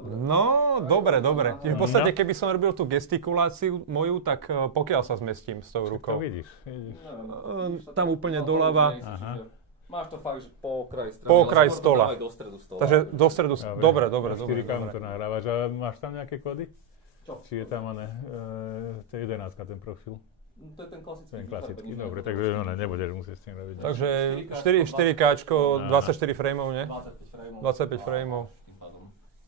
No, dobre. Čiže v podstate, keby som robil tú gestikuláciu moju, tak pokiaľ sa zmestím s tou rukou? To vidíš. Tam úplne doľava. Máš to fakt, že po okraji strany. Po okraji stola. Do stredu stola. Takže do stredu stola. Dobre. 4K to nahrávaš. A máš tam nejaké kódy? Čo? Či je tam to je 11 ten profil? To je ten klasický. Ten klasický, dobre, takže nebudeš musieť s tým robiť. Takže 4K, 24 frameov, nie? 25 frameov. 25 frameov.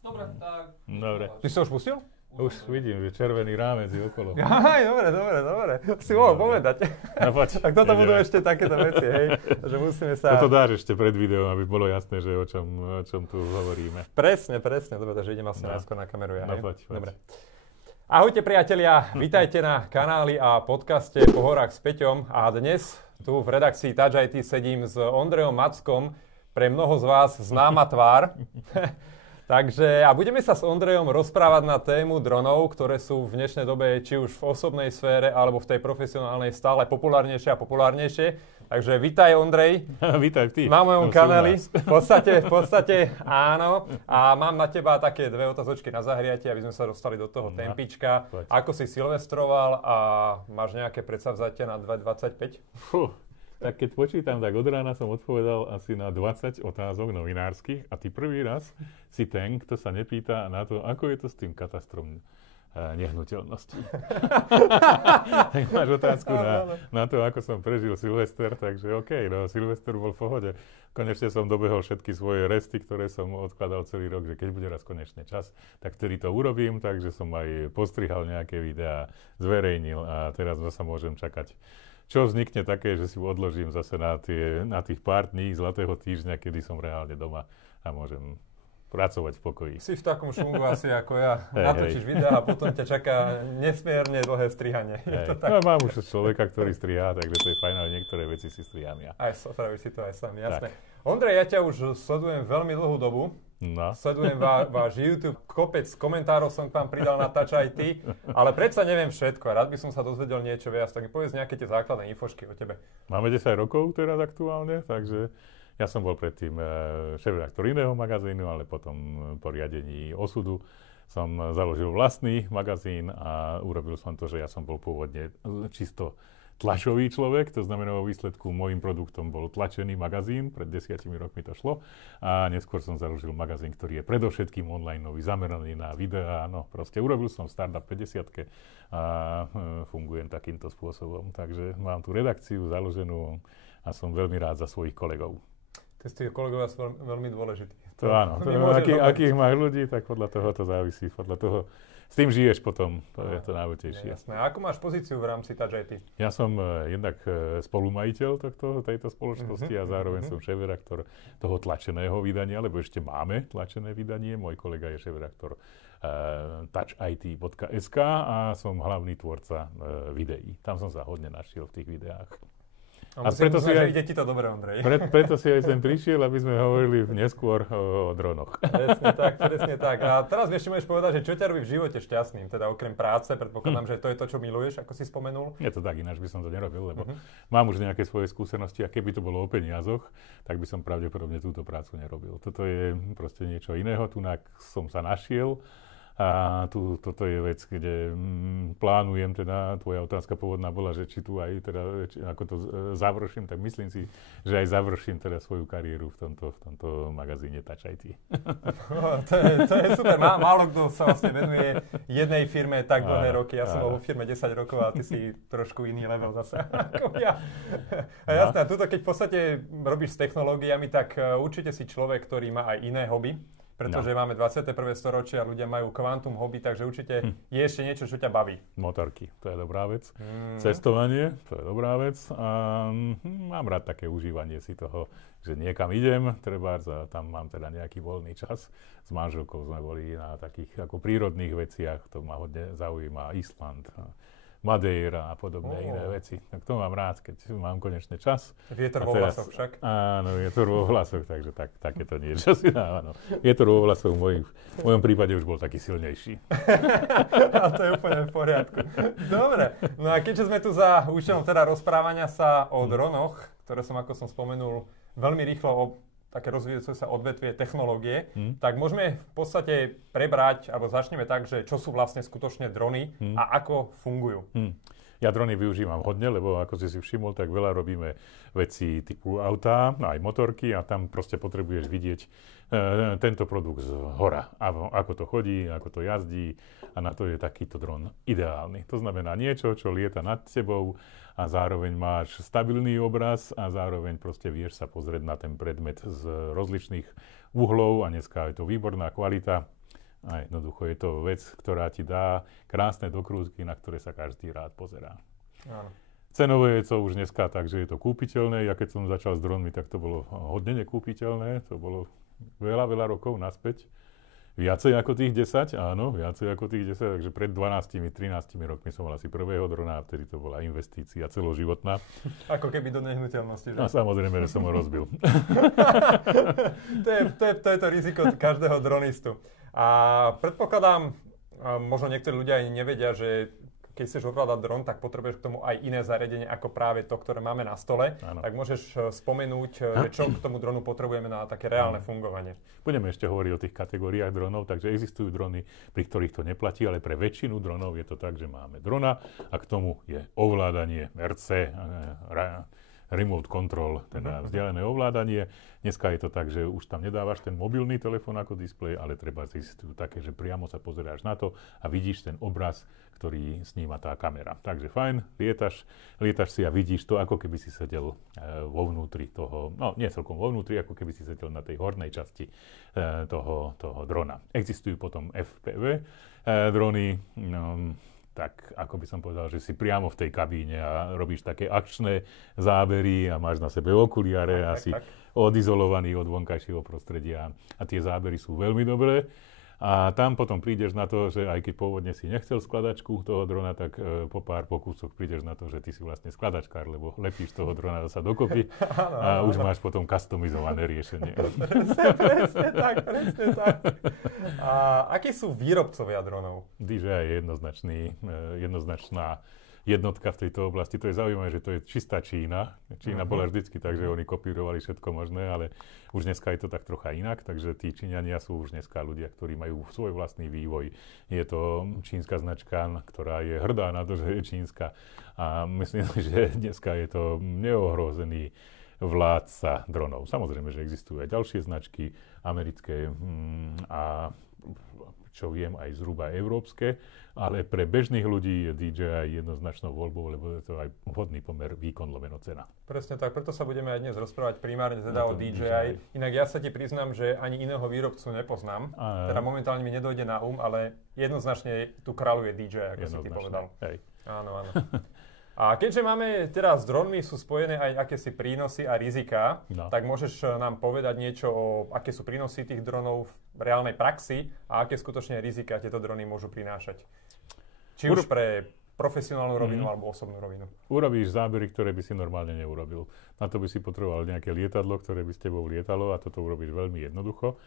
Dobre, tak. Dobre. Ty si to už pustil? Už vidím, že červený rámec je okolo. Aj, dobre. Si mohol povedať. No poď. Tak toto budú ešte takéto veci, hej. Takže musíme sa... Toto dáš ešte pred videom, aby bolo jasné, že o čom tu hovoríme. Presne. Dobre, takže idem asi najskôr na kameru ja, hej. Poď. Dobre. Ahojte priatelia, vítajte na kanáli a podcaste Po horách s Peťom. A dnes tu v redakcii Touch IT sedím s Ondrejom Mackom, pre mnoho z vás známa tvár. Takže a budeme sa s Ondrejom rozprávať na tému dronov, ktoré sú v dnešnej dobe či už v osobnej sfére alebo v tej profesionálnej stále populárnejšie a populárnejšie. Takže vítaj Ondrej. Vítaj ty. Na mojom kanáli. V podstate áno. A mám na teba také dve otázočky na zahriatie, aby sme sa dostali do toho tempička. Poď. Ako si silvestroval a máš nejaké predsavzatia na 2025? Tak keď počítam, tak od rána som odpovedal asi na 20 otázok novinárskych a ty prvý raz si ten, kto sa nepýta na to, ako je to s tým katastrom nehnuteľnosti. Tak máš otázku na to, ako som prežil Silvester, takže Silvester bol v pohode. Konečne som dobehol všetky svoje resty, ktoré som odkladal celý rok, že keď bude raz konečne čas, tak vtedy to urobím, takže som aj postrihal nejaké videá, zverejnil a teraz sa môžem čakať. Čo vznikne také, že si odložím zase na tých pár dní Zlatého týždňa, kedy som reálne doma a môžem pracovať v pokoji. Si v takom šungu asi ako ja. Natočíš videá a potom ťa čaká nesmierne dlhé strihanie. No, mám už človeka, ktorý strihá, takže to je fajn, ale niektoré veci si strihám ja. Aj spravíš si to aj sám, jasné. Ondrej, ja ťa už sledujem veľmi dlhú dobu. No. Sledujem váš YouTube, kopec komentárov som tam pridal na Touch IT, ale predsa neviem všetko a rád by som sa dozvedel niečo viac, tak mi povedz nejaké tie základné infošky o tebe. Máme 10 rokov teraz aktuálne, takže ja som bol predtým šéf-redaktor iného magazínu, ale potom po riadení Osudu som založil vlastný magazín a urobil som to, že ja som bol pôvodne čisto tlačový človek, to znamená vo výsledku môjim produktom bol tlačený magazín, pred 10 rokmi to šlo a neskôr som založil magazín, ktorý je predovšetkým onlineový, zameraný na videá, no proste urobil som Startup 50 a fungujem takýmto spôsobom, takže mám tu redakciu založenú a som veľmi rád za svojich kolegov. Tí kolegovia sú veľmi dôležití. To áno, akých máš ľudí, tak podľa toho to závisí, podľa toho s tým žiješ potom, to je to najväčšie. Jasné. A ako máš pozíciu v rámci Touch IT? Ja som jednak spolumajiteľ tejto spoločnosti a zároveň som šéf-redaktor toho tlačeného vydania, lebo ešte máme tlačené vydanie. Môj kolega je šéf-redaktor touchit.sk a som hlavný tvorca videí. Tam som sa hodne našiel v tých videách. A preto si že ide ti to dobre, Ondrej. Preto si aj sem prišiel, aby sme hovorili neskôr o dronoch. Presne tak. A teraz mi ešte môžeš povedať, že čo ťa robí v živote šťastným, teda okrem práce, predpokladám, že to je to, čo miluješ, ako si spomenul. Je to tak, ináč by som to nerobil, lebo mám už nejaké svoje skúsenosti a keby to bolo o peniazoch, tak by som pravdepodobne túto prácu nerobil. Toto je proste niečo iného, tunak som sa našiel. A toto je vec, kde plánujem, teda tvoja otázka pôvodná bola, že či tu aj teda, ako to završím, tak myslím si, že aj završím teda svoju kariéru v tomto magazíne Touch IT. To je super, málo kto sa vlastne venuje jednej firme tak dlhé roky, ja som bol vo firme 10 rokov a ty si trošku iný level zase ako ja. A jasné, a tuto keď v podstate robíš s technológiami, tak určite si človek, ktorý má aj iné hobby. Pretože máme 21. storočie a ľudia majú kvantum hobby, takže určite je ešte niečo, čo ťa baví. Motorky, to je dobrá vec. Cestovanie, to je dobrá vec. A mám rád také užívanie si toho, že niekam idem, trebárs, a tam mám teda nejaký voľný čas. S manželkou sme boli na takých ako prírodných veciach, to ma hodne zaujíma, Island, Madeira a podobné iné veci. Tak to mám rád, keď mám konečne čas. Vietor vo vlasoch však. Áno, vietor vo vlasoch, takže takéto niečo si dávam. Vietor vo vlasoch v mojom prípade už bol taký silnejší. A to je úplne v poriadku. Dobre, no a keďže sme tu za účelom teda rozprávania sa o dronoch, ktoré som, ako som spomenul, veľmi rýchlo také rozvíjajúce sa odvetvie technológie, tak môžeme v podstate prebrať, alebo začneme tak, že čo sú vlastne skutočne drony a ako fungujú. Ja drony využívam hodne, lebo ako si všimol, tak veľa robíme veci typu autá, aj motorky a tam proste potrebuješ vidieť tento produkt z hora. Ako to chodí, ako to jazdí a na to je takýto dron ideálny. To znamená niečo, čo lieta nad tebou a zároveň máš stabilný obraz a zároveň proste vieš sa pozrieť na ten predmet z rozličných uhlov a dneska je to výborná kvalita. A jednoducho je to vec, ktorá ti dá krásne dokrútky, na ktoré sa každý rád pozerá. Áno. Cenové je to už dneska tak, že je to kúpiteľné. Ja keď som začal s dronmi, tak to bolo hodne nekúpiteľné. To bolo veľa rokov naspäť. Viacej ako tých 10, áno, viacej ako tých 10. Takže pred 12-13 rokmi som mal asi prvého drona a vtedy to bola investícia celoživotná. Ako keby do nehnuteľnosti, že? A samozrejme, že som ho rozbil. to je to riziko každého dronistu. A predpokladám, možno niektorí ľudia ani nevedia, že keď chceš ovládať dron, tak potrebuješ k tomu aj iné zariadenie ako práve to, ktoré máme na stole. Áno. Tak môžeš spomenúť, že čo k tomu dronu potrebujeme na také reálne fungovanie. Budeme ešte hovoriť o tých kategóriách dronov, takže existujú drony, pri ktorých to neplatí, ale pre väčšinu dronov je to tak, že máme drona a k tomu je ovládanie RC, remote control, teda vzdialené ovládanie. Dneska je to tak, že už tam nedávaš ten mobilný telefón ako displej, ale treba existujú také, že priamo sa pozeráš na to a vidíš ten obraz, ktorý sníma tá kamera. Takže fajn, lietaš si a vidíš to, ako keby si sedel vo vnútri toho, no nie celkom vo vnútri, ako keby si sedel na tej hornej časti toho drona. Existujú potom FPV drony, tak ako by som povedal, že si priamo v tej kabíne a robíš také akčné zábery a máš na sebe okuliare a si odizolovaný od vonkajšieho prostredia a tie zábery sú veľmi dobré. A tam potom prídeš na to, že aj keď pôvodne si nechcel skladačku toho drona, tak po pár pokusoch prídeš na to, že ty si vlastne skladačkár, lebo lepíš toho drona zasa dokopy a už máš potom customizované riešenie. Presne tak. A akí sú výrobcovia dronov? DJI je jednoznačná jednotka v tejto oblasti. To je zaujímavé, že to je čistá Čína. Čína bola vždycky tak, že oni kopírovali všetko možné, ale už dneska je to tak trocha inak, takže tí Číňania sú už dneska ľudia, ktorí majú svoj vlastný vývoj. Je to čínska značka, ktorá je hrdá na to, že je čínska a myslím, že dneska je to neohrozený vládca dronov. Samozrejme, že existujú aj ďalšie značky, americké a čo viem, aj zhruba európske, ale pre bežných ľudí je DJI jednoznačnou voľbou, lebo je to aj vhodný pomer výkon/cena. Presne tak, preto sa budeme aj dnes rozprávať primárne teda o DJI. Inak ja sa ti priznám, že ani iného výrobcu nepoznám. Teda momentálne mi nedojde na ale jednoznačne tu kráľuje DJI, ako si ty povedal. Hej. Áno. A keďže máme teda s dronmi sú spojené aj akési prínosy a riziká, tak môžeš nám povedať niečo o aké sú prínosy tých dronov v reálnej praxi a aké skutočne riziká tieto drony môžu prinášať. Či už pre profesionálnu rovinu alebo osobnú rovinu. Urobíš zábery, ktoré by si normálne neurobil. Na to by si potreboval nejaké lietadlo, ktoré by s tebou lietalo a toto urobíš veľmi jednoducho.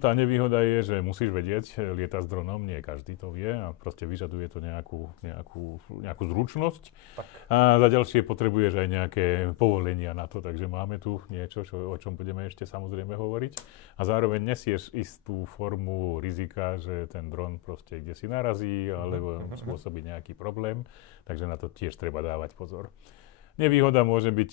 Tá nevýhoda je, že musíš vedieť lietať s dronom, nie každý to vie a proste vyžaduje to nejakú zručnosť. Tak. A za ďalšie potrebuješ aj nejaké povolenia na to, takže máme tu niečo, o čom budeme ešte samozrejme hovoriť. A zároveň nesieš istú formu rizika, že ten dron proste kde si narazí alebo spôsobí nejaký problém, takže na to tiež treba dávať pozor. Nevýhoda môže byť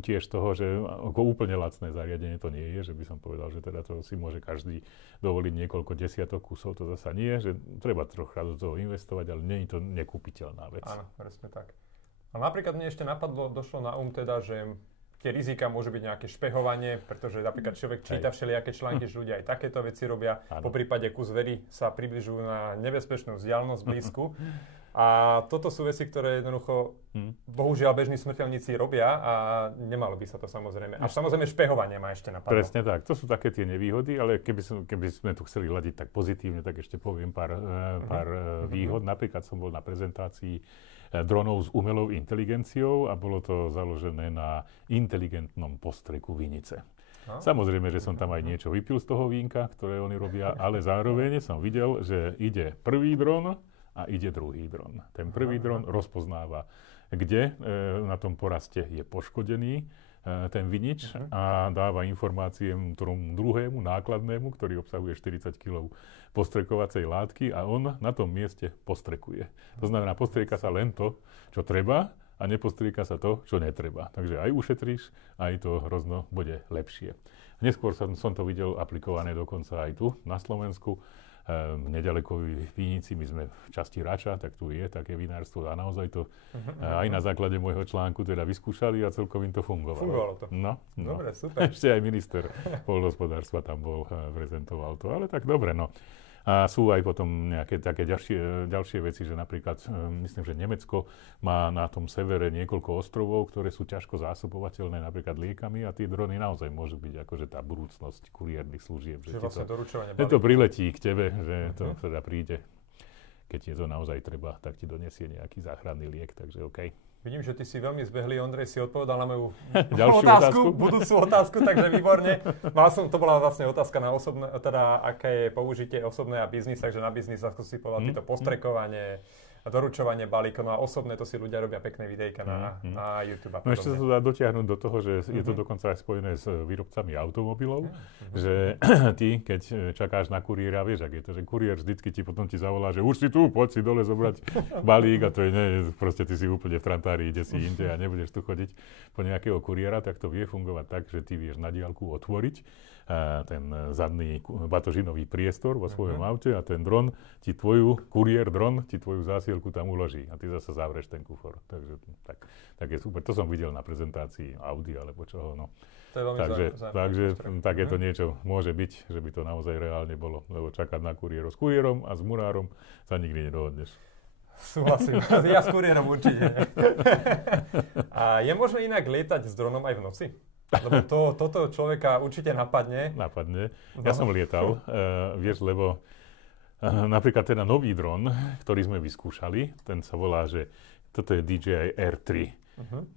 tiež toho, že ako úplne lacné zariadenie to nie je, že by som povedal, že teda to si môže každý dovoliť niekoľko desiatok kusov, to zasa nie, že treba trocha do toho investovať, ale nie je to nekúpiteľná vec. Áno, presne tak. A napríklad mne ešte došlo na teda, že tie rizika môžu byť nejaké špehovanie, pretože napríklad človek číta všelijaké články, že ľudia aj takéto veci robia. Po prípade kus very sa približujú na nebezpečnú vzdialenosť blízku. A toto sú veci, ktoré jednoducho, bohužiaľ, bežní smrteľníci robia a nemalo by sa to samozrejme. A samozrejme špehovanie ma ešte napadlo. Presne tak, to sú také tie nevýhody, ale keby sme tu chceli hľadiť tak pozitívne, tak ešte poviem pár výhod. Napríklad som bol na prezentácii dronov s umelou inteligenciou a bolo to založené na inteligentnom postreku vinice. Samozrejme, že som tam aj niečo vypil z toho vínka, ktoré oni robia, ale zároveň som videl, že ide prvý dron a ide druhý dron. Ten prvý dron rozpoznáva, kde na tom poraste je poškodený ten vinič a dáva informácie tomu druhému, nákladnému, ktorý obsahuje 40 kg postrekovacej látky a on na tom mieste postrekuje. To znamená, postrieka sa len to, čo treba a nepostrieka sa to, čo netreba. Takže aj ušetríš, aj to hrozno bude lepšie. Neskôr som to videl aplikované dokonca aj tu na Slovensku. Nedaleko Vinici, my sme v časti Rača, tak tu je také vinárstvo a naozaj to aj na základe môjho článku teda vyskúšali a celkom im to fungovalo. Fungovalo to. No. Dobre, super. Ešte aj minister poľnohospodárstva tam bol, prezentoval to, ale tak dobre, no. A sú aj potom nejaké také ďalšie veci, že napríklad, myslím, že Nemecko má na tom severe niekoľko ostrovov, ktoré sú ťažko zásobovateľné napríklad liekami a tie drony naozaj môžu byť akože tá budúcnosť kuriérnych služieb. Že vlastne doručovanie balík. To priletí k tebe, že to teda príde. Keď je to naozaj treba, tak ti donesie nejaký záchranný liek, takže OK. Vidím, že ty si veľmi zbehlý, Ondrej, si odpovedal na moju budúcu otázku, takže výborne. To bola vlastne otázka na osobné, teda aké je použitie osobné a biznis, takže na biznis, ako si povedal, týto postrekovanie, doručovanie balíkov, no a osobné to si ľudia robia pekné videjka na YouTube a podobne. No ešte sa to dá dotiahnuť do toho, že je to dokonca aj spojené s výrobcami automobilov, že ty, keď čakáš na kuriéra, vieš, ak je to, že kuriér vždycky potom ti zavolá, že už si tu, poď si dole zobrať balík a to je, proste ty si úplne v Trantárii, ide si inde a nebudeš tu chodiť po nejakého kuriéra, tak to vie fungovať tak, že ty vieš na diaľku otvoriť ten zadný batožinový priestor vo svojom aute a ten dron ti kuriér dron ti tvoju zásielku tam uloží a ty zase zavrieš ten kufor. Takže tak je super. To som videl na prezentácii Audi alebo čoho. No. To je veľmi takže takéto niečo môže byť, že by to naozaj reálne bolo. Lebo čakať na kuriéro s kuriérom a s murárom sa nikdy nedohodneš. Súhlasím. Ja s kuriérom určite. A je možné inak lietať s dronom aj v noci? Lebo toto človeka určite napadne. Ja som lietal, vieš, lebo napríklad ten nový dron, ktorý sme vyskúšali, ten sa volá, že toto je DJI R3.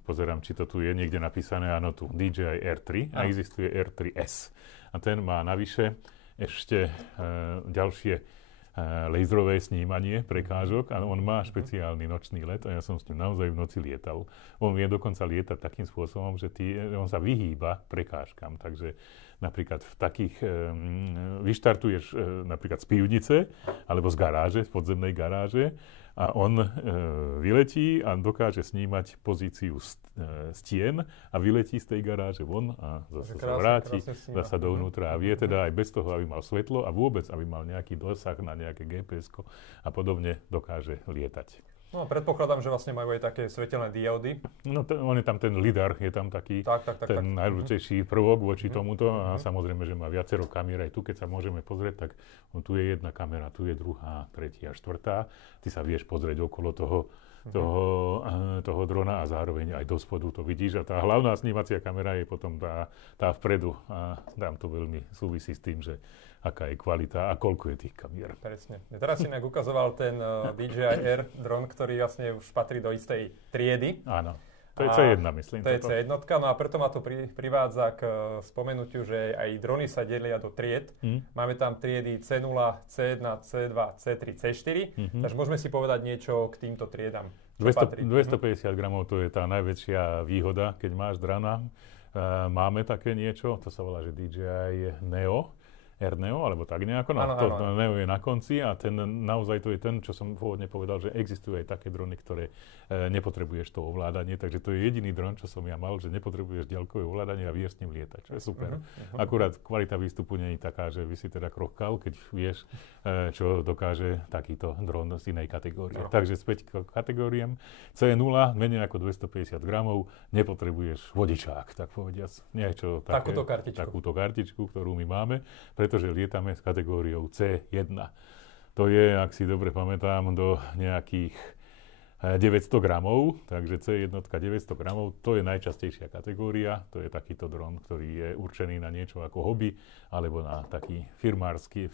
Pozerám, či to tu je niekde napísané, áno tu, DJI R3 a existuje R3S. A ten má navyše ešte ďalšie laserové snímanie prekážok a on má špeciálny nočný let a ja som s ním naozaj v noci lietal. On vie dokonca lietať takým spôsobom, že on sa vyhýba prekážkam. Takže napríklad v takých, vyštartuješ napríklad z pivnice alebo z garáže, z podzemnej garáže a on vyletí a dokáže snímať pozíciu stien a vyletí z tej garáže von a zase sa vráti zase dovnútra a vie teda aj bez toho, aby mal svetlo a vôbec, aby mal nejaký dosah na nejaké GPS-ko a podobne dokáže lietať. No predpokladám, že vlastne majú aj také svetelné diódy. No on je tam ten lidar, je tam taký ten najdôležitejší prvok voči tomuto a samozrejme, že má viacero kamier aj tu, keď sa môžeme pozrieť, tak tu je jedna kamera, tu je druhá, tretia, štvrtá. Ty sa vieš pozrieť okolo toho drona a zároveň aj do spodu to vidíš a tá hlavná snímacia kamera je potom tá vpredu a tam to veľmi súvisí s tým, že aká je kvalita a koľko je tých kamier. Presne. Teraz si inak ukazoval ten DJI Air dron, ktorý vlastne už patrí do istej triedy. Áno. To je C1, myslím. To je C1, no a preto ma to privádza k spomenutiu, že aj drony sa delia do tried. Máme tam triedy C0, C1, C2, C3, C4. Takže môžeme si povedať niečo k týmto triedam. 250 gramov to je tá najväčšia výhoda, keď máš drona. Máme také niečo, to sa volá, že DJI Neo. R-Neo, alebo tak nejako. No, to Neo je na konci a naozaj to je ten, čo som pôvodne povedal, že existujú aj také drony, ktoré nepotrebuješ to ovládanie, takže to je jediný dron, čo som ja mal, že nepotrebuješ diaľkové ovládanie a vieš s ním lietať, čo je super. Akurát kvalita výstupu nie je taká, že by si teda krochkal, keď vieš, čo dokáže takýto dron z inej kategórie. Takže späť k kategóriám. C0, menej ako 250 gramov, nepotrebuješ vodičák, tak povediac. Niečo také, takúto kartičku, ktorú my máme, pretože lietame s kategóriou C1. To je, ak si dobre pamätám, do nejakých 900 gramov, takže C1 900 gramov, to je najčastejšia kategória, to je takýto dron, ktorý je určený na niečo ako hobby, alebo na taký filmársky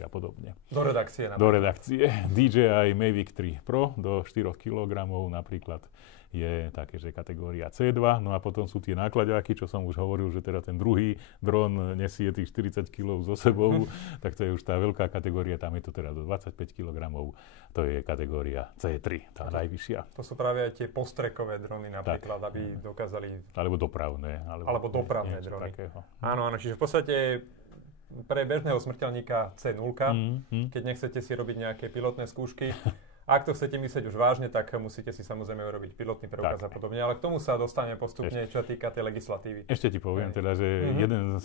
a podobne. Do redakcie. Do redakcie. DJI Mavic 3 Pro do 4 kg napríklad je také, že kategória C2, no a potom sú tie náklaďáky, čo som už hovoril, že teda ten druhý dron nesie tých 40 kg so sebou, tak to je už tá veľká kategória, tam je to teda do 25 kg, to je kategória C3, tá najvyššia. To sú práve aj tie postrekové drony napríklad, aby dokázali... Alebo dopravné. Alebo dopravné drony. Takého. Áno, čiže v podstate pre bežného smrteľníka C0, keď nechcete si robiť nejaké pilotné skúšky, ak to chcete myslieť už vážne, tak musíte si samozrejme urobiť pilotný preukaz a podobne, ale k tomu sa dostane postupne, čo týka tej legislatívy. Ešte ti poviem teda, že jeden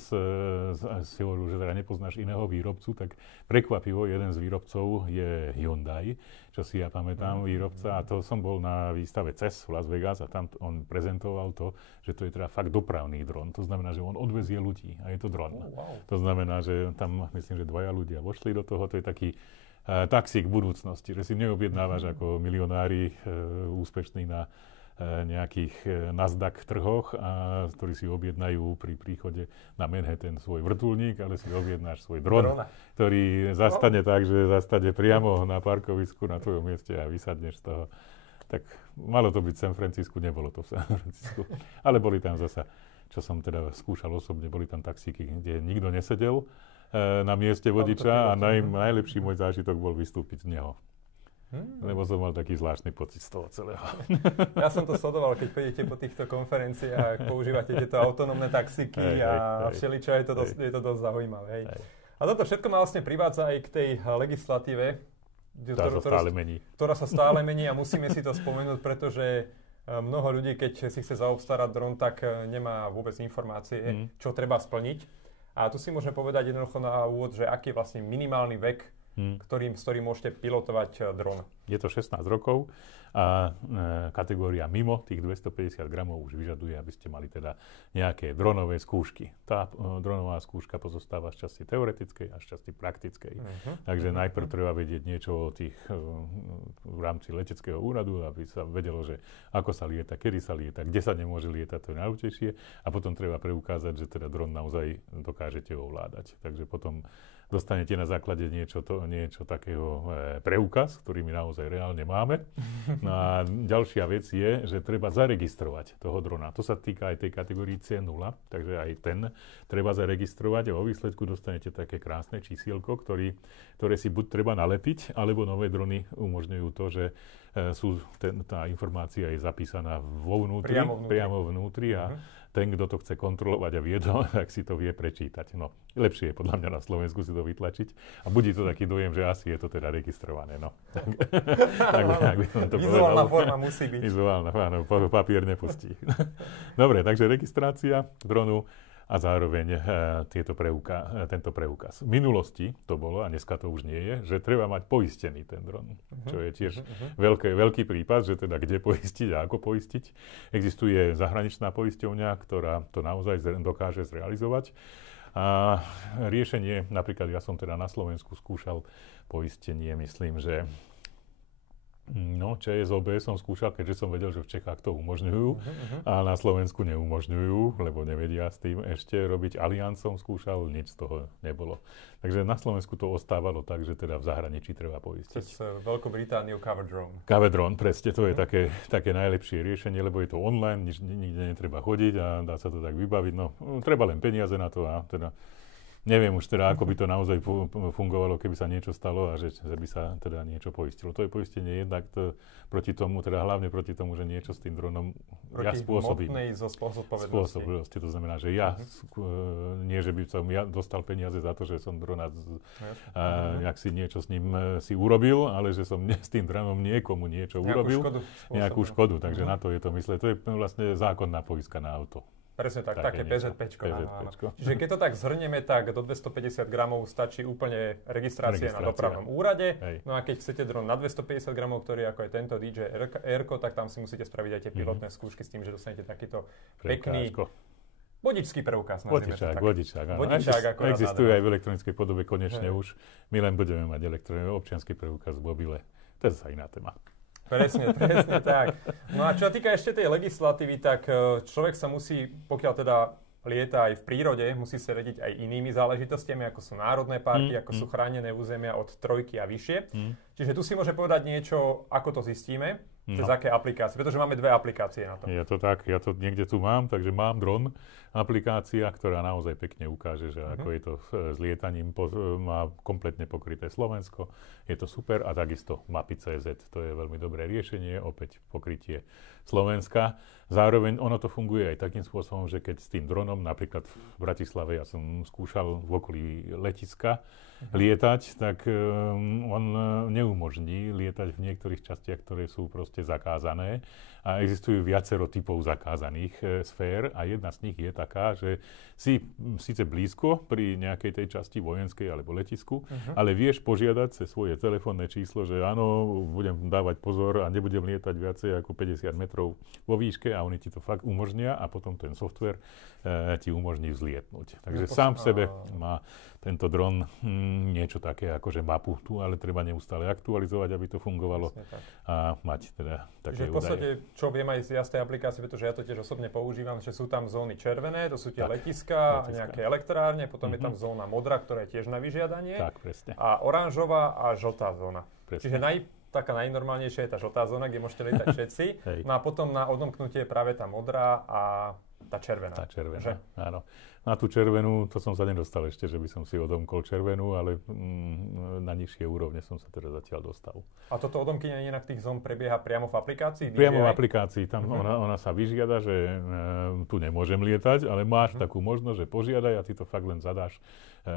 si hovoril, že teda nepoznáš iného výrobcu, tak prekvapivo jeden z výrobcov je Hyundai, čo si ja pamätám, výrobca, a to som bol na výstave CES v Las Vegas a tam on prezentoval to, že to je teda fakt dopravný dron. To znamená, že on odvezie ľudí a je to dron. To znamená, že tam myslím, že 2 ľudia vošli do toho, to je taký taxík budúcnosti, že si neobjednávaš ako milionári úspešní na nejakých Nasdaq trhoch, ktorí si objednajú pri príchode na Manhattan svoj vrtuľník, ale si objednáš svoj dron, ktorý zastane tak, že zastane priamo na parkovisku na tvojom mieste a vysadneš z toho. Tak malo to byť v San Francisku, nebolo to v San Francisku. Ale boli tam zasa, čo som teda skúšal osobne, boli tam taxíky, kde nikto nesedel na mieste vodiča a najlepší môj zážitok bol vystúpiť z neho. Lebo som mal taký zvláštny pocit z toho celého. Ja som to sledoval, keď pôjdete po týchto konferenciách, používate tieto autonómne taxíky a všeličo, je to dosť zaujímavé. A toto všetko ma vlastne privádza aj k tej legislatíve, ktorá sa stále mení a musíme si to spomenúť, pretože mnoho ľudí, keď si chce zaobstarať dron, tak nemá vôbec informácie, čo treba splniť. A tu si môžeme povedať jednoducho na úvod, že aký je vlastne minimálny vek, s ktorým môžete pilotovať dron. Je to 16 rokov a kategória mimo tých 250 gramov už vyžaduje, aby ste mali teda nejaké dronové skúšky. Tá dronová skúška pozostáva z časti teoretickej a z časti praktickej. Takže najprv treba vedieť niečo o tých v rámci leteckého úradu, aby sa vedelo, že ako sa lieta, kedy sa lieta, kde sa nemôže lietať, to je najľúčejšie. A potom treba preukázať, že teda dron naozaj dokážete ovládať. Takže potom dostanete na základe niečo takého preukaz, ktorý my naozaj reálne máme. No a ďalšia vec je, že treba zaregistrovať toho drona. To sa týka aj tej kategórii C0, takže aj ten treba zaregistrovať a vo výsledku dostanete také krásne čísielko, ktoré si buď treba nalepiť, alebo nové drony umožňujú to, že tá informácia je zapísaná priamo vnútri a ten, kto to chce kontrolovať a vie to, tak si to vie prečítať. No, lepšie je podľa mňa na Slovensku si to vytlačiť a budí to taký dojem, že asi je to teda registrované. No. Tak by som to vizuálna povedal. Forma musí byť. Vizuálna, áno, papier nepustí. Dobre, takže registrácia dronu a zároveň tento preukaz. V minulosti to bolo, a dneska to už nie je, že treba mať poistený ten dron, čo je tiež veľký prípad, že teda kde poistiť a ako poistiť. Existuje zahraničná poisťovňa, ktorá to naozaj dokáže zrealizovať. A riešenie, napríklad ja som teda na Slovensku skúšal poistenie, myslím, že ČSOB som skúšal, keďže som vedel, že v Čechách to umožňujú a na Slovensku neumožňujú, lebo nevedia s tým ešte robiť. Allianz som skúšal, nič z toho nebolo. Takže na Slovensku to ostávalo tak, že teda v zahraničí treba poistiť. Cez Veľkú Britániu Cover Drone. Cover Drone, presne, to je také najlepšie riešenie, lebo je to online, nikde netreba chodiť a dá sa to tak vybaviť. No, treba len peniaze na to a teda neviem už teda, ako by to naozaj fungovalo, keby sa niečo stalo a že by sa teda niečo poistilo. To je poistenie jednak proti tomu, teda hlavne proti tomu, že niečo s tým dronom ja spôsobím. Proti hmotnej spôsobilosti. To znamená, že nie, že by som ja dostal peniaze za to, že som drona jak si niečo s ním si urobil, ale že som s tým dronom niekomu niečo urobil. Nejakú škodu. Takže na to je to mysleť. To je vlastne zákonná poistka na auto. Presne tak, také PZPčko. Čiže keď to tak zhrnieme, tak do 250 gramov stačí úplne registrácia na dopravnom úrade. No a keď chcete dron na 250 gramov, ktorý ako je tento DJI Airco, tak tam si musíte spraviť aj tie pilotné skúšky s tým, že dostanete takýto pekný vodičský preukaz. Vodičák. Existuje aj v elektronickej podobe konečne už. My len budeme mať občiansky preukaz v mobile. To je zase iná téma. Presne tak. No a čo sa týka ešte tej legislatívy, tak človek sa musí, pokiaľ teda lieta aj v prírode, musí sa riadiť aj inými záležitostiami, ako sú národné parky, ako sú chránené územia od 3 a vyššie. Čiže tu si môže povedať niečo, ako to zistíme. Cez aké aplikácie? Pretože máme dve aplikácie na to. Je to tak, ja to niekde tu mám, takže mám dron, aplikácia, ktorá naozaj pekne ukáže, že ako je to s lietaním, má kompletne pokryté Slovensko, je to super a takisto mapy.cz, to je veľmi dobré riešenie, opäť pokrytie Slovenska. Zároveň ono to funguje aj takým spôsobom, že keď s tým dronom, napríklad v Bratislave, ja som skúšal v okolí letiska lietať, tak on neumožní lietať v niektorých častiach, ktoré sú proste zakázané. A existujú viacero typov zakázaných sfér a jedna z nich je taká, že si síce blízko pri nejakej tej časti vojenskej alebo letisku, ale vieš požiadať cez svoje telefónne číslo, že áno, budem dávať pozor a nebudem lietať viacej ako 50 metrov vo výške a oni ti to fakt umožnia a potom ten software ti umožní vzlietnúť. Takže sám v sebe má tento dron niečo také akože mapu tu, ale treba neustále aktualizovať, aby to fungovalo a mať teda také údaje. V podstate, čo viem aj z tej aplikácie, pretože ja to tiež osobne používam, že sú tam zóny červené, to sú tie letiská, nejaké elektrárne, potom je tam zóna modrá, ktorá je tiež na vyžiadanie. Tak, presne. A oranžová a žltá zóna. Presne. Čiže taká najnormálnejšia je tá žltá zóna, kde môžete lietať všetci. No a potom na odomknutie je práve tá modrá a tá červená. Tá červená, áno. Na tú červenú, to som sa nedostal ešte, že by som si odomkol červenú, ale na nižšie úrovne som sa teda zatiaľ dostal. A toto odomknenie inak tých zón prebieha priamo v aplikácii? Priamo v aplikácii. Tam ona sa vyžiada, že tu nemôžem lietať, ale máš takú možnosť, že požiadaj a ty to fakt len zadáš,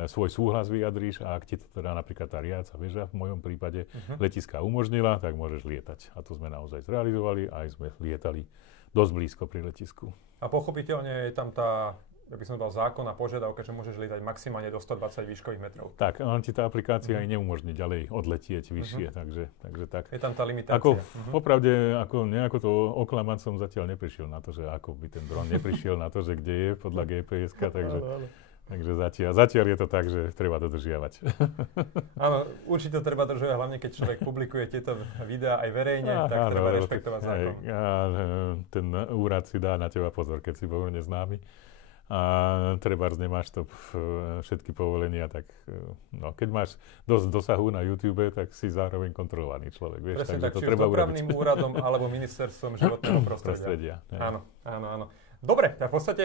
svoj súhlas vyjadríš a ak ti to teda napríklad tá riaca väža v mojom prípade letiska umožnila, tak môžeš lietať. A to sme naozaj zrealizovali a aj sme lietali dosť blízko pri letisku. A pochopiteľne je tam tá, ja by som dal zákonná požiadavka, že môžeš lietať maximálne do 120 výškových metrov. Tak, on ti tá aplikácia aj neumožní ďalej odletieť vyššie, takže tak. Je tam tá limitácia. Popravde, nejako to oklamať som zatiaľ neprišiel na to, že ako by ten dron neprišiel na to, že kde je podľa GPS-ka, takže zatiaľ je to tak, že treba dodržiavať. Áno, určite treba dodržiavať, hlavne keď človek publikuje tieto videá aj verejne, tak treba rešpektovať zákon. A ten úrad si dá na teba pozor, keď si pomerne známy. A trebárs nemáš to všetky povolenia, tak keď máš dosť dosahu na YouTube, tak si zároveň kontrolovaný človek. Vieš, presne takže tak, to čiže treba dopravným úradom alebo ministerstvom životného prostredia. Áno. Dobre, tak v podstate,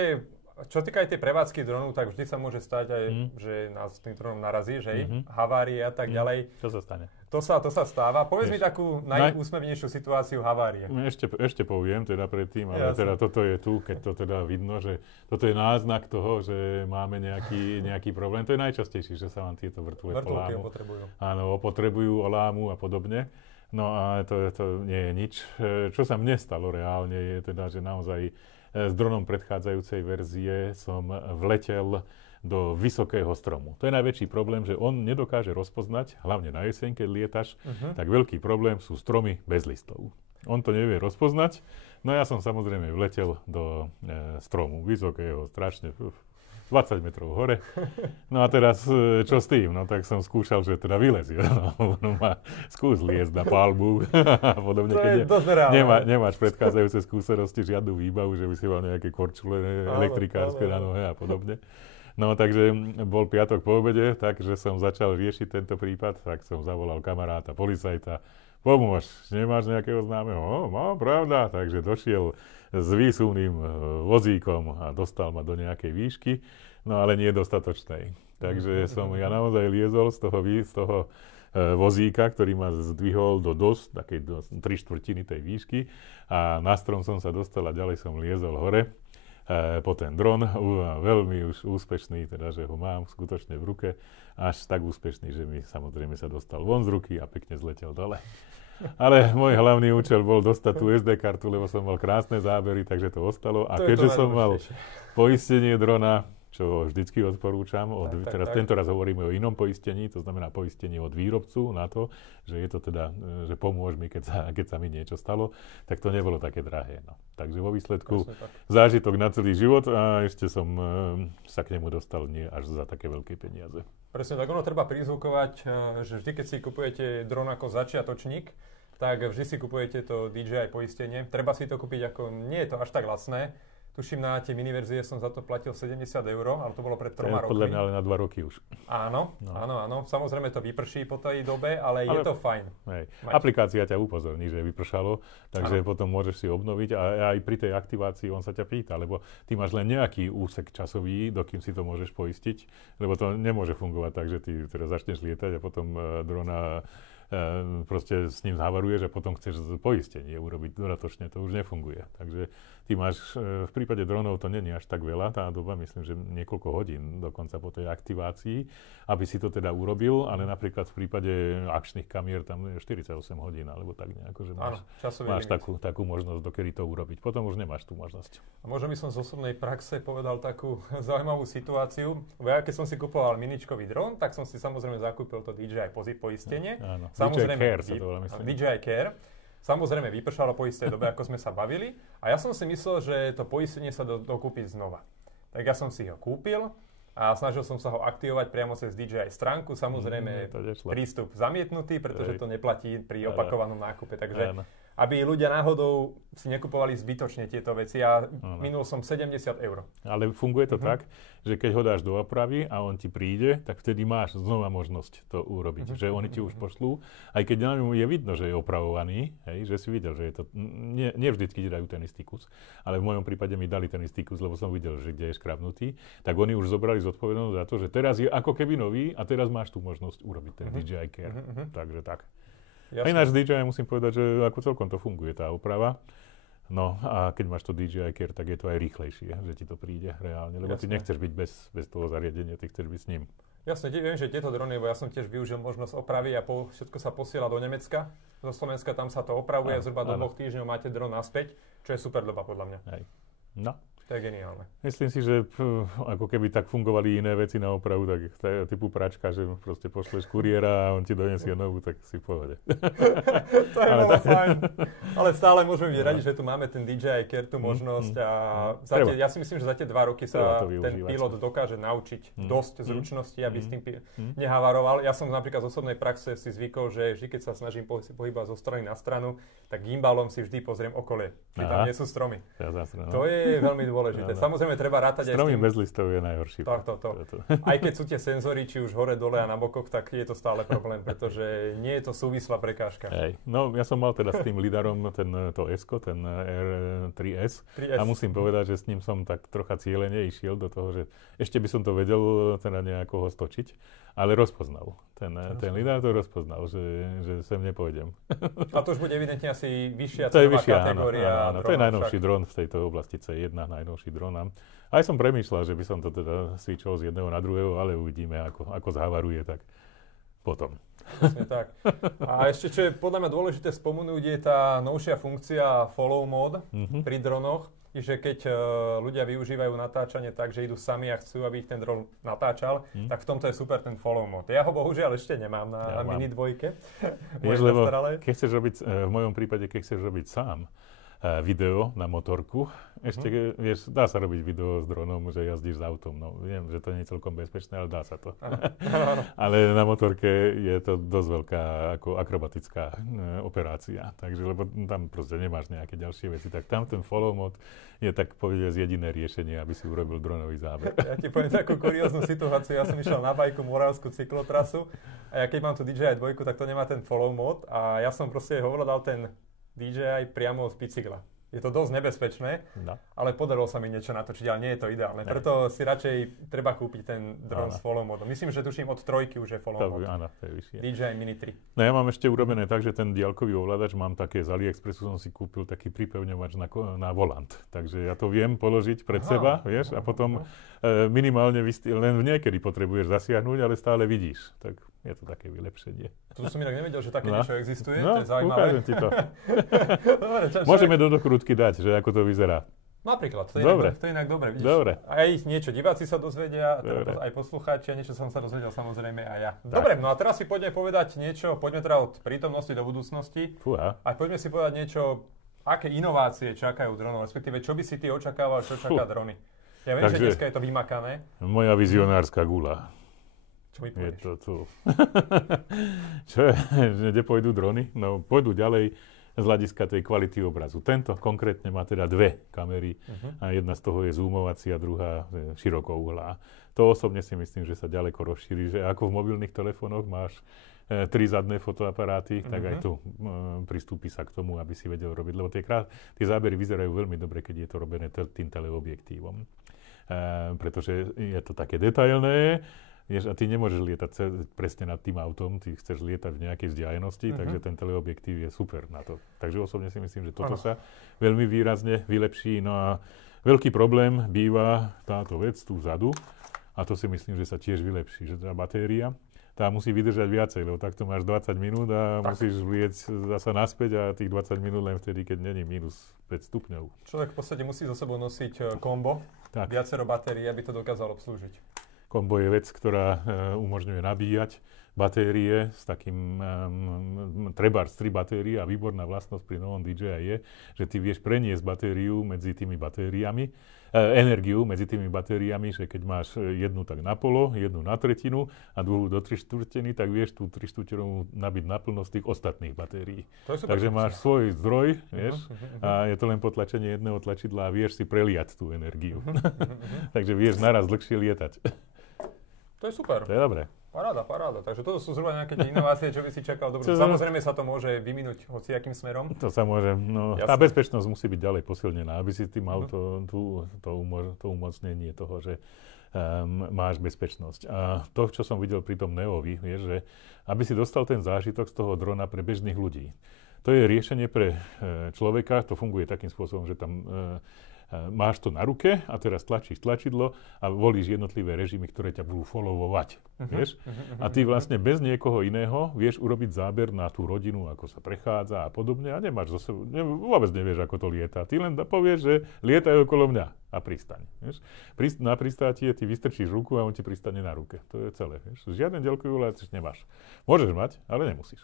čo týka aj tej prevádzky dronu, tak vždy sa môže stať aj, že nás tým dronom narazí, že havárie a tak ďalej. Čo sa stane? To sa stáva. Povedz mi takú najúsmevnejšiu situáciu havárie. Ešte poviem teda predtým, ale teda toto je tu, keď to teda vidno, že toto je náznak toho, že máme nejaký problém. To je najčastejšie, že sa vám tieto vrtule polámu. Opotrebujú. Áno, opotrebujú, olámu a podobne. No a to nie je nič. Čo sa mne stalo reálne je teda, že naozaj s dronom predchádzajúcej verzie som vletel do vysokého stromu. To je najväčší problém, že on nedokáže rozpoznať, hlavne na jeseň, keď lietaš, tak veľký problém sú stromy bez listov. On to nevie rozpoznať, no ja som samozrejme vletel do stromu vysokého, strašne 20 metrov hore. No a teraz, čo s tým? No tak som skúšal, že teda vylezie. No má skús liesť na palbu a podobne. To je dosť reálne. Nemáš predchádzajúce skúsenosti, žiadnu výbavu, že by si mal nejaké korčule elektrikárske na nohe a podobne. No takže bol piatok po obede, takže som začal riešiť tento prípad, tak som zavolal kamaráta, policajta. Pomôž, nemáš nejakého známeho? Mám, pravda. Takže došiel s výsuvným vozíkom a dostal ma do nejakej výšky, no ale nie dostatočnej. Takže som ja naozaj liezol z toho vozíka, ktorý ma zdvihol do takej 3/4 tej výšky a na strom som sa dostal a ďalej som liezol hore po ten dron. Veľmi už úspešný, teda, že ho mám skutočne v ruke. Až tak úspešný, že mi samozrejme sa dostal von z ruky a pekne zletel dole. Ale môj hlavný účel bol dostať tú SD kartu, lebo som mal krásne zábery, takže to ostalo. A keďže som mal poistenie drona, čo vždycky odporúčam, tento raz hovoríme o inom poistení, to znamená poistenie od výrobcu na to, že je to teda, že pomôž mi, keď sa mi niečo stalo, tak to nebolo také drahé. No. Takže vo výsledku zážitok na celý život a ešte som sa k nemu dostal nie až za také veľké peniaze. Presne, tak ono treba prizvukovať, že vždy, keď si kupujete dron ako začiatočník, tak vždy si kupujete to DJI poistenie. Treba si to kúpiť nie je to až tak lacné. Tuším, na tie miniverzie som za to platil 70 €, ale to bolo pred 3 rokmi. Podľa mňa ale na 2 roky už. Áno, No. áno. Samozrejme to vyprší po tej dobe, ale je to fajn. Hej. Aplikácia ťa upozorní, že vypršalo, takže potom môžeš si obnoviť a aj pri tej aktivácii on sa ťa pýta, lebo ty máš len nejaký úsek časový, dokým si to môžeš poistiť, lebo to nemôže fungovať tak, že ty teda začneš lietať a potom drona proste s ním zhavaruješ a potom chceš poistenie urobiť dodatočne, to už nefunguje. Takže ty máš, v prípade dronov to není až tak veľa, tá doba, myslím, že niekoľko hodín dokonca po tej aktivácii, aby si to teda urobil, ale napríklad v prípade akčných kamier tam je 48 hodín, alebo tak nejako, že máš takú možnosť, dokedy to urobiť. Potom už nemáš tú možnosť. A možno by som z osobnej praxe povedal takú zaujímavú situáciu. Ja keď som si kupoval miničkový dron, tak som si samozrejme zakúpil to DJI poistenie. Áno. Samozrejme, DJI Care sa to volá, myslím. DJI Care. Samozrejme, vypršalo po istej dobe, ako sme sa bavili. A ja som si myslel, že to poistenie sa dokúpi znova. Tak ja som si ho kúpil a snažil som sa ho aktivovať priamo cez DJI stránku. Samozrejme, prístup zamietnutý, pretože to neplatí pri opakovanom nákupe. Takže aby ľudia náhodou si nekupovali zbytočne tieto veci. Ja minul som 70 €. Ale funguje to tak, že keď ho dáš do opravy a on ti príde, tak vtedy máš znova možnosť to urobiť. Že oni ti už pošlú, aj keď na ňom je vidno, že je opravovaný, hej, že si videl, že je to... Nie vždycky ti dajú ten istý kus, ale v mojom prípade mi dali ten istý kus, lebo som videl, že kde je škrabnutý, tak oni už zobrali zodpovednosť za to, že teraz je ako keby nový a teraz máš tú možnosť urobiť ten DJI Care. Takže tak. A ináč DJI musím povedať, že ako celkom to funguje, tá oprava. No a keď máš to DJI Care, tak je to aj rýchlejšie, že ti to príde reálne, lebo ty nechceš byť bez toho zariadenia, ty chceš byť s ním. Jasne, viem, že tieto drony, bo ja som tiež využil možnosť opravy a všetko sa posiela do Nemecka. Zo Slovenska tam sa to opravuje, zhruba do 2 týždňov máte dron naspäť, čo je super doba podľa mňa. Hej. No. To je geniálne. Myslím si, že ako keby tak fungovali iné veci na opravu, tak typu pračka, že proste pošleš kuriéra a on ti donesie novú, tak si v pohode. To je bolo fajn. Ale stále môžeme byť radi, že tu máme ten DJI Care, tú možnosť a ja si myslím, že za tie 2 roky sa ten pilot dokáže naučiť dosť zručnosti, aby s tým nehavaroval. Ja som napríklad z osobnej praxe si zvykol, že vždy, keď sa snažím pohybať zo strany na stranu, tak gimbalom si vždy pozriem okolie, či tam nie sú stromy. To je veľmi dôležité. Samozrejme, treba rátať aj s tým... Stromy bez listov je najhorší. Aj keď sú tie senzory, či už hore, dole a na bokoch, tak je to stále problém, pretože nie je to súvislá prekážka. Hej. No, ja som mal teda s tým lidarom to S-ko, ten R3S. A musím povedať, že s ním som tak trocha cieľene išiel do toho, že ešte by som to vedel teda nejako ho stočiť, ale rozpoznal. Ten lidar to rozpoznal, že sem nepôjdem. A to už bude evidentne asi vyššia cenová kategória. Áno, to je najnovší dron v tejto oblasti C1, najnovší dron. Aj som premýšľal, že by som to teda switchol z jedného na druhého, ale uvidíme, ako zhavaruje, tak potom. Presne tak. A ešte, čo je podľa mňa dôležité spomenúť, je tá novšia funkcia follow mode pri dronoch, že keď ľudia využívajú natáčanie tak, že idú sami a chcú, aby ich ten dron natáčal, tak v tomto je super ten follow mode. Ja ho bohužiaľ ešte nemám na Mini 2. Vieš, lebo keď chceš robiť, v mojom prípade, keď chceš robiť sám video na motorku, ešte, vieš, dá sa robiť video s dronom, že jazdíš s autom. No, viem, že to nie je celkom bezpečné, ale dá sa to. Ale na motorke je to dosť veľká ako akrobatická operácia. Takže, lebo tam proste nemáš nejaké ďalšie veci. Tak tam ten follow mode je tak povedať jediné riešenie, aby si urobil dronový záber. Ja ti poviem takú kurióznu situáciu. Ja som išiel na bajku Moravskú cyklotrasu a ja keď mám tu DJI 2, tak to nemá ten follow mode a ja som proste ovládal ten DJI priamo z bicykla. Je to dosť nebezpečné, ale podarilo sa mi niečo natočiť, ale nie je to ideálne. Preto si radšej treba kúpiť ten dron s follow modom. Myslím, že tuším od 3 už je follow mod. Áno, to je vyššie. DJI Mini 3. No ja mám ešte urobené tak, že ten diaľkový ovládač mám také, z AliExpressu som si kúpil taký pripevňovač na volant. Takže ja to viem položiť pred seba, vieš, a potom minimálne len niekedy potrebuješ zasiahnuť, ale stále vidíš. Tak je to také vylepšenie. To som inak nevedel, že také niečo existuje, to je zaujímavé. Ukážem ti to. Môžeme do dokrutky dať, že ako to vyzerá. Napríklad, to je inak dobre, vidíš. Dobre. Aj niečo diváci sa dozvedia, aj poslucháči, a niečo som sa dozvedel samozrejme aj ja. Dobre, no a teraz si poďme povedať niečo, poďme teda od prítomnosti do budúcnosti. Fúha. A poďme si povedať niečo, aké inovácie čakajú dronov, respektíve čo by si ty očakával, čo čaká drony. Ja viem, že dneska je to vymakané. Moja vizionárska gula. Čo mi povieš? Je to tu. Čo je, kde pôjdu drony? No, pôjdu ďalej z hľadiska tej kvality obrazu. Tento konkrétne má teda dve kamery a jedna z toho je zoomovacia, druhá širokouhlá. To osobne si myslím, že sa ďaleko rozšíri, že ako v mobilných telefónoch máš 3 zadné fotoaparáty, tak aj tu pristúpi sa k tomu, aby si vedel robiť, lebo tie zábery vyzerajú veľmi dobre, keď je to robené tým teleobjektívom. Pretože je to také detailné, a ty nemôžeš lietať presne nad tým autom, ty chceš lietať v nejakej vzdialenosti, takže ten teleobjektív je super na to. Takže osobne si myslím, že toto sa veľmi výrazne vylepší. No a veľký problém býva táto vec tu vzadu, a to si myslím, že sa tiež vylepší, že tá batéria, tá musí vydržať viacej, lebo takto máš 20 minút a musíš vlieť zasa naspäť a tých 20 minút len vtedy, keď není minus 5 stupňov. Človek v podstate musí so sebou nosiť kombo, viacero batérií, aby to dokázal obslúžiť. Kombo je vec, ktorá umožňuje nabíjať batérie s takým trebárs 3 batérie a výborná vlastnosť pri novom DJI je, že ty vieš preniesť batériu medzi tými batériami, energiu medzi tými batériami, že keď máš jednu tak na polo, jednu na tretinu a druhú do 3/4, tak vieš tú 3/4 nabiť naplno z tých ostatných batérií. Takže máš svoj zdroj, vieš, a je to len potlačenie jedného tlačidla a vieš si preliať tú energiu. Takže vieš naraz dlhšie lietať. To je super. To je dobré. Paráda. Takže toto sú zhruba nejaké inovácie, čo by si čakal. Dobre, samozrejme sa to môže vyminúť hociakým smerom. To sa môže. No, tá bezpečnosť musí byť ďalej posilnená, aby si tým mal to umocnenie toho, že máš bezpečnosť. A to, čo som videl pri tom Neovi, je, že aby si dostal ten zážitok z toho drona pre bežných ľudí. To je riešenie pre človeka, to funguje takým spôsobom, že tam máš to na ruke a teraz tlačíš tlačidlo a volíš jednotlivé režimy, ktoré ťa budú followovať. Vieš? A ty vlastne bez niekoho iného vieš urobiť záber na tú rodinu, ako sa prechádza a podobne a nemáš vôbec nevieš, ako to lieta. Ty len povieš, že lietajú okolo mňa a pristaň. Vieš? Na pristátie ty vystrčíš ruku a on ti pristane na ruke. To je celé. Vieš? Žiaden ďalkový let nemáš. Môžeš mať, ale nemusíš.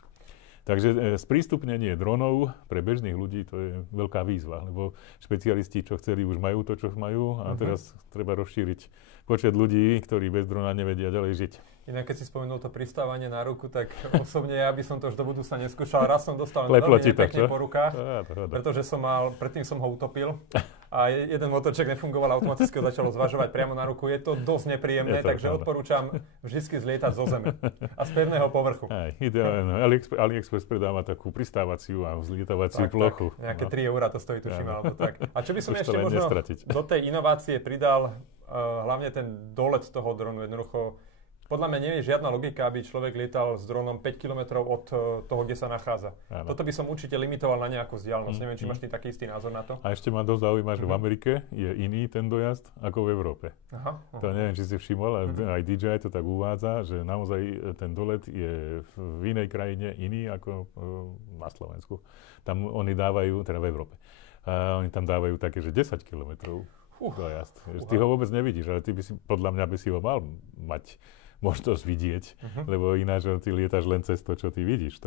Takže sprístupnenie dronov pre bežných ľudí to je veľká výzva, lebo špecialisti, čo chceli, už majú to, čo majú a teraz treba rozšíriť počet ľudí, ktorí bez drona nevedia ďalej žiť. Inak, keď si spomenul to pristávanie na ruku, tak osobne ja by som to už do budúcna neskúšal. Raz som dostal veľmi nepekne po rukách, pretože predtým som ho utopil a jeden motorček nefungoval, automaticky ho začalo zvažovať priamo na ruku. Je to dosť nepríjemné, takže odporúčam vždy zlietať zo zeme a z pevného povrchu. Ideálne. AliExpress predáva takú pristávaciu a vzlietavaciu plochu. Tak, nejaké 3 eurá to stojí, tuším, alebo tak. A čo by som ešte možno do tej inovácie pridal, hlavne ten dolet toho dronu, jednoducho. Podľa mňa nie je žiadna logika, aby človek lietal s dronom 5 km od toho, kde sa nachádza. Áno. Toto by som určite limitoval na nejakú vzdialenosť. Neviem, či máš ty taký istý názor na to. A ešte ma dosť zaujíma, že v Amerike je iný ten dojazd ako v Európe. To neviem, či si všimol, ale aj DJI to tak uvádza, že naozaj ten dolet je v inej krajine iný ako na Slovensku. Tam oni dávajú, teda v Európe, oni tam dávajú také, že 10 km dojazd. Ty ho vôbec nevidíš, ale ty by si, podľa mňa by si ho mal mať možnosť vidieť, lebo ináč ty lietaš len cez to, čo ty vidíš.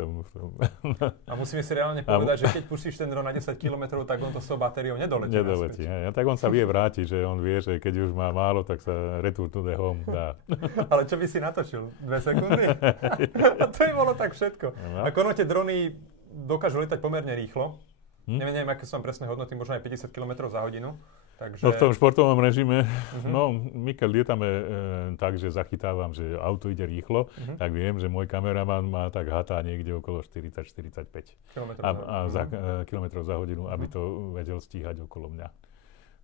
A musíme si reálne povedať, že keď pustíš ten dron na 10 km, tak on to s tou batériou nedoletí. Tak on sa vie vrátiť, že on vie, že keď už má málo, tak sa return to the home dá. Ale čo by si natočil? 2 sekundy? A to je bolo tak všetko. A ono tie drony dokážu lietať pomerne rýchlo. Neviem, aké sú tam presné hodnoty, možno aj 50 km za hodinu. Takže... No v tom športovom režime, my keď lietame tak, že zachytávam, že auto ide rýchlo, tak viem, že môj kameraman má tak hatá niekde okolo 40-45 kilometrov za hodinu, aby to vedel stíhať okolo mňa.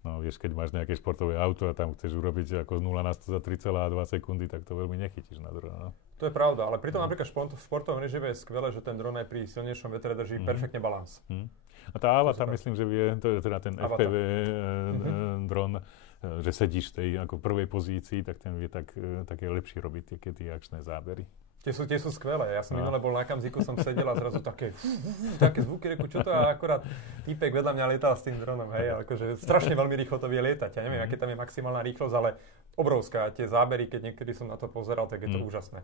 No vieš, keď máš nejaké športové auto a tam chceš urobiť ako z 0 na 100 za 3,2 sekundy, tak to veľmi nechytíš na drona. No. To je pravda, ale pritom napríklad v športovom režime je skvelé, že ten dron aj pri silnejšom vetre drží perfektne balans. A tá AVA tam myslím, že vie, to je teda ten FPV dron, že sedíš v tej ako prvej pozícii, tak ten vie také lepšie robiť tie akčné zábery. Tie sú skvelé. Ja som minule bol na Kamziku, som sedel a zrazu také zvuky, reku, čo to? A akorát týpek vedľa mňa lietal s tým dronom, hej, akože strašne veľmi rýchlo to vie lietať. Ja neviem, aké tam je maximálna rýchlosť, ale obrovská. Tie zábery, keď niekedy som na to pozeral, tak je to úžasné.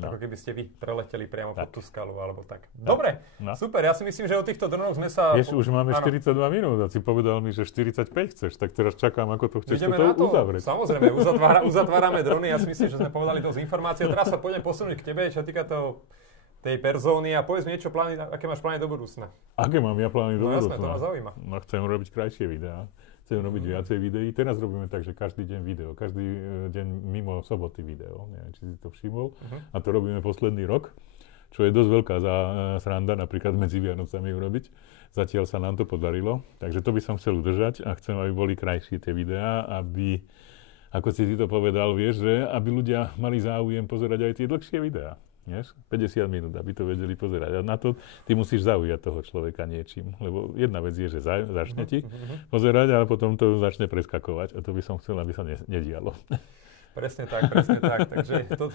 Ako keby ste vy preleteli priamo pod tú skalu, alebo tak. Dobre, super. Ja si myslím, že o týchto dronoch sme sa... Vieš, už máme 42 minút a si povedal mi, že 45 chceš, tak teraz čakám, ako to chceš toto uzavrieť. Samozrejme, uzatvárame drony. Ja si myslím, že sme povedali dosť informácií. A teraz sa pôjdem posunúť k tebe, čo týka toho tej persóny a povedz mi niečo, aké máš plány do budúcna. Aké mám ja plány do budúcna? Jasné, to ma zaujíma. No, chcem robiť krajšie videá. Chcem robiť viacej videí. Teraz robíme tak, že každý deň video. Každý deň mimo soboty video. Neviem, či si to všimol. A to robíme posledný rok, čo je dosť veľká sranda napríklad medzi Vianocami urobiť. Zatiaľ sa nám to podarilo. Takže to by som chcel udržať a chcem, aby boli krajšie tie videá, aby, ako si to povedal, vieš, že aby ľudia mali záujem pozerať aj tie dlhšie videá. Vieš? 50 minút, aby to vedeli pozerať. A na to ty musíš zaujať toho človeka niečím. Lebo jedna vec je, že začne ti pozerať, ale potom to začne preskakovať. A to by som chcel, aby sa nedialo. Presne tak. Takže to...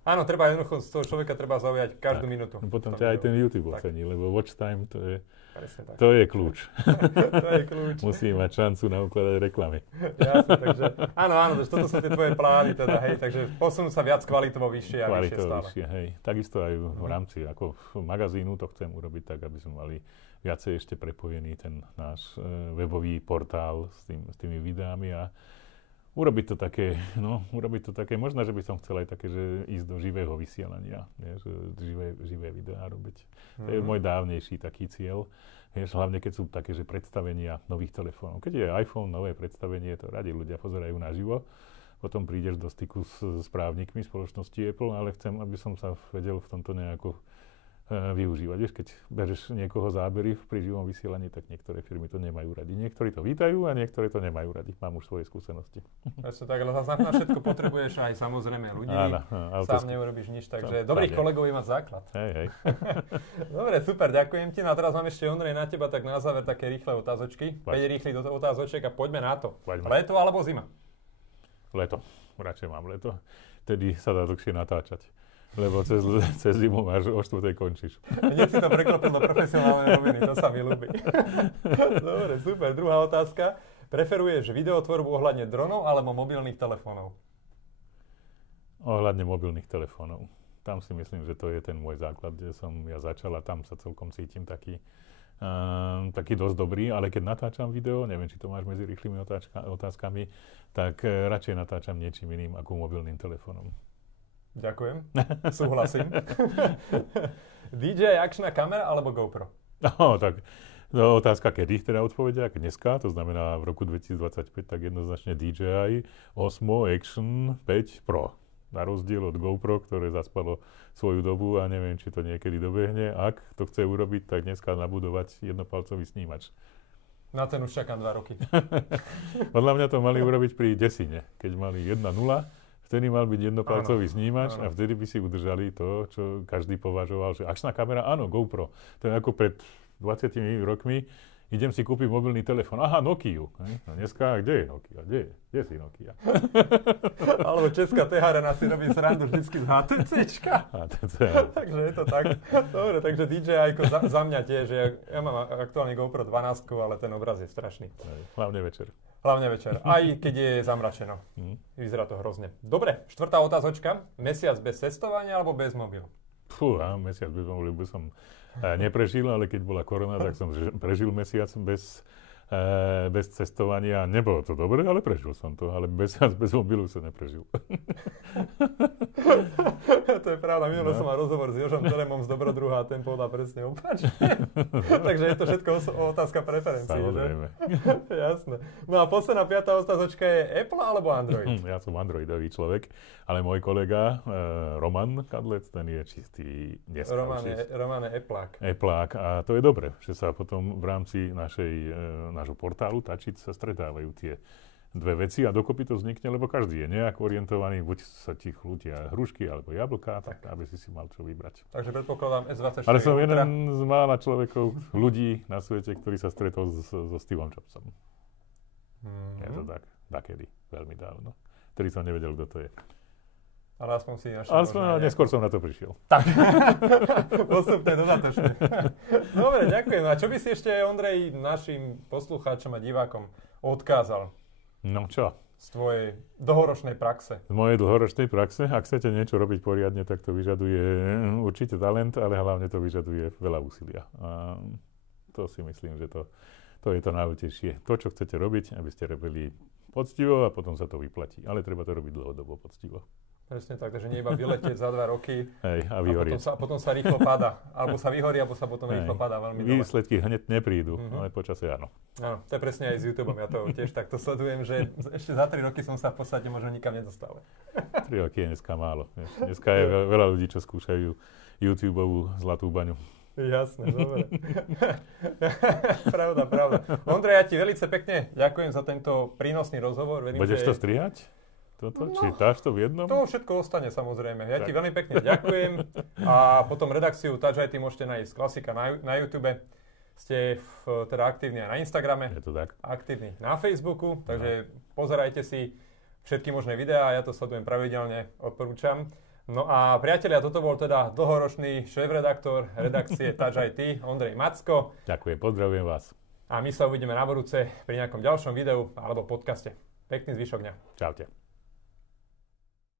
Áno, treba jednoducho z toho človeka treba zaujať každú minútu. No potom ťa aj ten YouTube ocení, lebo watch time to je... Tak. To je kľúč. To je kľúč. Musí mať šancu na ukladať reklamy. Jasne, takže áno, toto sú tie tvoje plány, teda, hej, takže posunú sa viac kvalitovo vyššie a vyššie stále. Vyššie, hej. Takisto aj v rámci ako magazínu to chcem urobiť tak, aby sme mali viacej ešte prepojený ten náš webový portál s tými videami a urobiť to také, možno, že by som chcel aj také, že ísť do živého vysielania, že živé videá robiť. To je môj dávnejší taký cieľ. Vieš, hlavne keď sú také, že predstavenia nových telefónov. Keď je iPhone, nové predstavenie, to radi ľudia pozerajú naživo. Potom prídeš do styku s právnikmi spoločnosti Apple, ale chcem, aby som sa vedel v tomto nejako využívať. Vieš, keď bereš niekoho zábery pri živom vysielaní, tak niektoré firmy to nemajú radi. Niektorí to vítajú a niektoré to nemajú radi. Mám už svoje skúsenosti. Presne tak, ale na všetko potrebuješ aj samozrejme ľudí. Sám neurobíš nič, takže dobrých kolegov je mať základ. Hej. Dobre, super, ďakujem ti. No a teraz mám ešte, Ondrej, na teba tak na záver také rýchle otázočky. 5 rýchlych otázočiek a poďme na to. Leto alebo zima? Leto. Radšej mám leto. Vtedy sa dá dlhšie natáčať. Lebo cez zimu máš o 4:00 končíš. Hneď si to preklopil do profesionálnej roviny, to sa mi ľúbi. Dobre, super. Druhá otázka. Preferuješ videotvorbu ohľadne dronov alebo mobilných telefónov? Ohľadne mobilných telefónov. Tam si myslím, že to je ten môj základ, kde som ja začal a tam sa celkom cítim taký dosť dobrý, ale keď natáčam video, neviem, či to máš medzi rýchlymi otázkami, tak radšej natáčam niečím iným ako mobilným telefónom. Ďakujem, súhlasím. DJI akčná kamera alebo GoPro? No, tak otázka kedy teda odpovedia, dneska, to znamená v roku 2025, tak jednoznačne DJI Osmo Action 5 Pro. Na rozdiel od GoPro, ktoré zaspalo svoju dobu a neviem, či to niekedy dobehne. Ak to chce urobiť, tak dneska nabudovať jednopalcový snímač. Na ten už čakám 2 roky. Podľa mňa to mali urobiť pri Desine, keď mali 1.0. Vtedy mal byť jednopalcový snímač a vtedy by si udržali to, čo každý považoval, že akčná kamera, áno, GoPro. To je ako pred 20 rokmi. Idem si kúpiť mobilný telefón. Aha, Nokiu. No dneska, kde je Nokia? Kde si Nokia? Alebo česká THR si robí srandu vždycky z HTCčka. Takže je to tak. Dobre, takže DJI za mňa tiež. Ja mám aktuálne GoPro 12, ale ten obraz je strašný. Hlavne večer. Aj keď je zamračeno. Vyzerá to hrozne. Dobre, 4. otázočka. Mesiac bez cestovania alebo bez mobilu? Mesiac bez mobilu by som neprežil, ale keď bola korona, tak som prežil mesiac bez cestovania. Nebolo to dobre, ale prežil som to. Ale mesiac bez mobilu som neprežil. To je pravda. Minulé som mal rozhovor s Jožom Telemom z Dobrodruha a ten povedal presne opačne. Takže je to všetko otázka preferencií. Samozrejme. Jasné. No a posledná 5. otázočka je Apple alebo Android? Ja som androidový človek, ale môj kolega Roman Kadlec, ten je čistý dneska. Roman je Appleák. Appleák a to je dobre, že sa potom v rámci nášho portálu Tačiť sa stretávajú tie dve veci a dokopy to vznikne, lebo každý je nejak orientovaný, buď sa ti chutia hrušky alebo jablká, tak aby si mal čo vybrať. Takže predpokladám S24. Ale som jeden z mála človekov, ľudí na svete, ktorý sa stretol so Steveom Jobsom. Je to tak, dakedy, veľmi dávno. Vtedy som nevedel, kto to je. Ale aspoň si našiel. Neskôr som na to prišiel. Tak, postupne dodatočne. Dobre, ďakujem. A čo by si ešte, Ondrej, našim poslucháčom a divákom odkázal? No čo? Z tvojej dlhoročnej praxe. Z mojej dlhoročnej praxe. Ak chcete niečo robiť poriadne, tak to vyžaduje určite talent, ale hlavne to vyžaduje veľa úsilia. A to si myslím, že to je to najútešie. To, čo chcete robiť, aby ste robili poctivo a potom sa to vyplatí. Ale treba to robiť dlhodobo poctivo. Presne tak, takže nie iba vyletieť za 2 roky Hej, a vyhorí. a potom sa rýchlo padá. Alebo sa vyhorí, alebo sa potom rýchlo padá veľmi dole. Výsledky hneď neprídu, ale počasie áno. Áno, to je presne aj s YouTubeom. Ja to tiež takto sledujem, že ešte za 3 roky som sa v podstate možno nikam nedostal. 3 roky je dneska málo. Dneska je veľa ľudí, čo skúšajú YouTubeovú zlatú baňu. Jasné, dobre. Pravda. Ondrej, ja ti veľmi pekne ďakujem za tento prínosný rozhovor. Budeš to strihať? Toto? Či dáš to v jednom? To všetko ostane samozrejme. Ja ti veľmi pekne ďakujem. A potom redakciu Touch IT môžete nájsť klasika na YouTube. Ste teda aktívni aj na Instagrame. Je to tak. Aktívni na Facebooku. Takže pozerajte si všetky možné videá. Ja to sledujem pravidelne, odporúčam. No a priatelia, toto bol teda dlhoročný šéf-redaktor redakcie Touch IT Ondrej Macko. Ďakujem, pozdravujem vás. A my sa uvidíme na budúce pri nejakom ďalšom videu alebo podcaste. Pekný zvyšok dňa. Čaute.